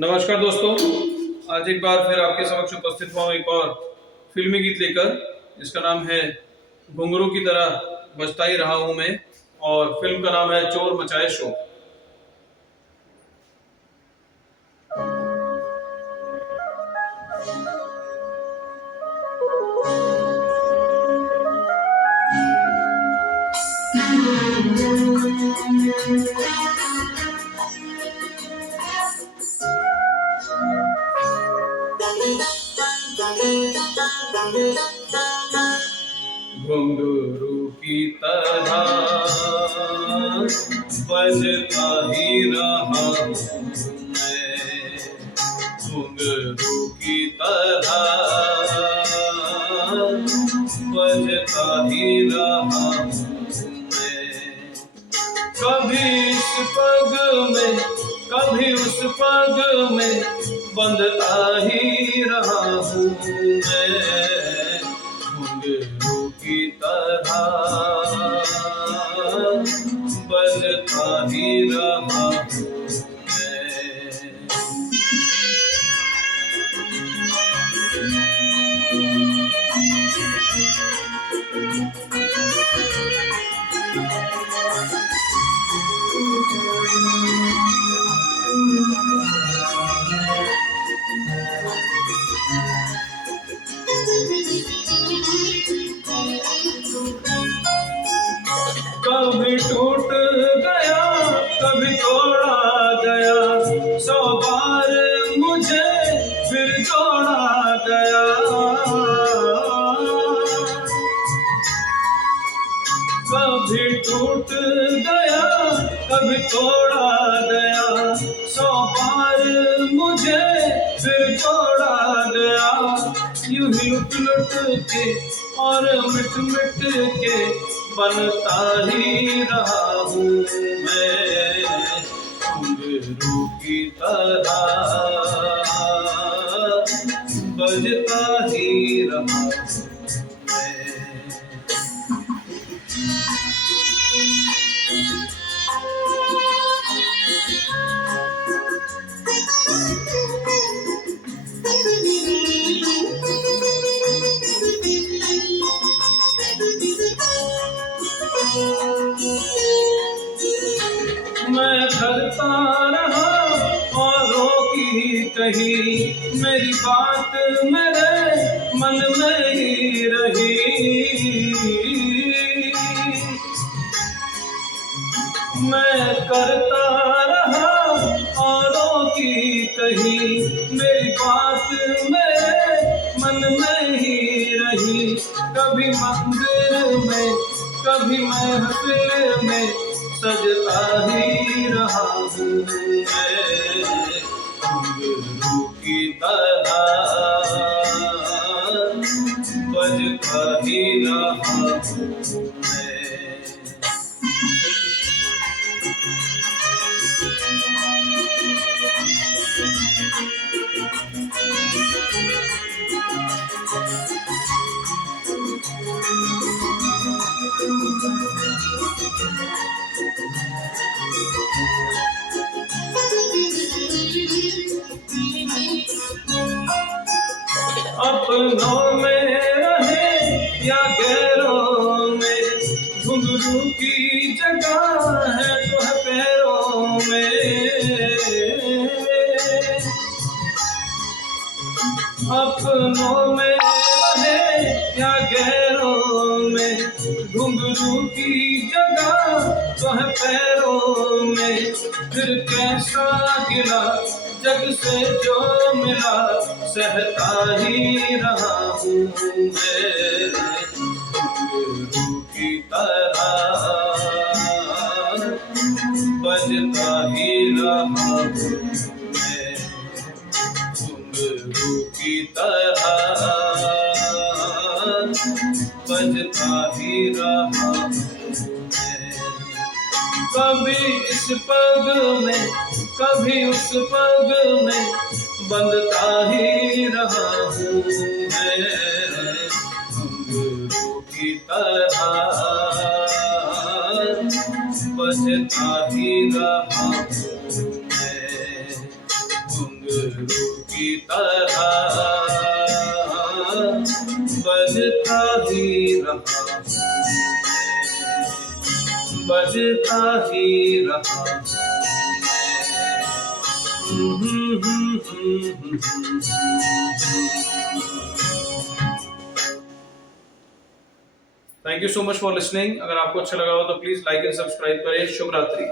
नमस्कार दोस्तों, आज एक बार फिर आपके समक्ष उपस्थित हुआ हूं एक और फिल्मी गीत लेकर। इसका नाम है घुंघरू की तरह बजता ही रहा हूं मैं, और फिल्म का नाम है चोर मचाए शोर। घुंघरू की तरह बजता ही रहा हूं मैं, घुंघरू की तरह बजता ही रहा हूं मैं। कभी इस पग में कभी उस पग में बंधता ही रहा हूँ मैं, घुंघरू की तरह बजता ही रहा हूँ मैं। कभी टूट गया कभी तोड़ा गया, 100 बार मुझे फिर जोड़ा गया। कभी टूट गया कभी तोड़ा गया, 100 बार मुझे फिर जोड़ा गया। यूं ही लुट लुट के और मिट मिट के बनता ही रहा हूँ मैं, घुंघरू की तरह बजता ही रहा हूँ मैं। मैं करता रहा औरों की कही, मेरी बात मेरे मन में ही रही। मैं करता रहा औरों की कही, मेरी बात मेरे मन में ही रही। कभी मंदिर में कभी महफिल में सजता ही रहा हूँ मैं, घुंघरू की तरह बजता ही रहा हूँ मैं। अपनों में रहे या गैरों में, घुंघरू की जगह है तो है पैरों में। अपनों में रहे या गैरों में, घुंघरू की जगह तो है पैरों में। फिर कैसा गिला जग से जो मिला, सहता ही रहा हूँ मैं, घुंघरू की तरह बजता ही रहा हूँ मैं, घुंघरू की तरह बजता ही रहा हूँ मैं। कभी इस पग में कभी उस पग में बंधता ही रहा हूँ मैं, घुंघरू की तरह बजता ही रहा हूँ मैं, घुंघरू घुंघरू की तरह बजता ही रहा बजता ही रहा thank you so much for listening. अगर आपको अच्छा लगा हो तो प्लीज लाइक एंड सब्सक्राइब करें। शुभ रात्रि।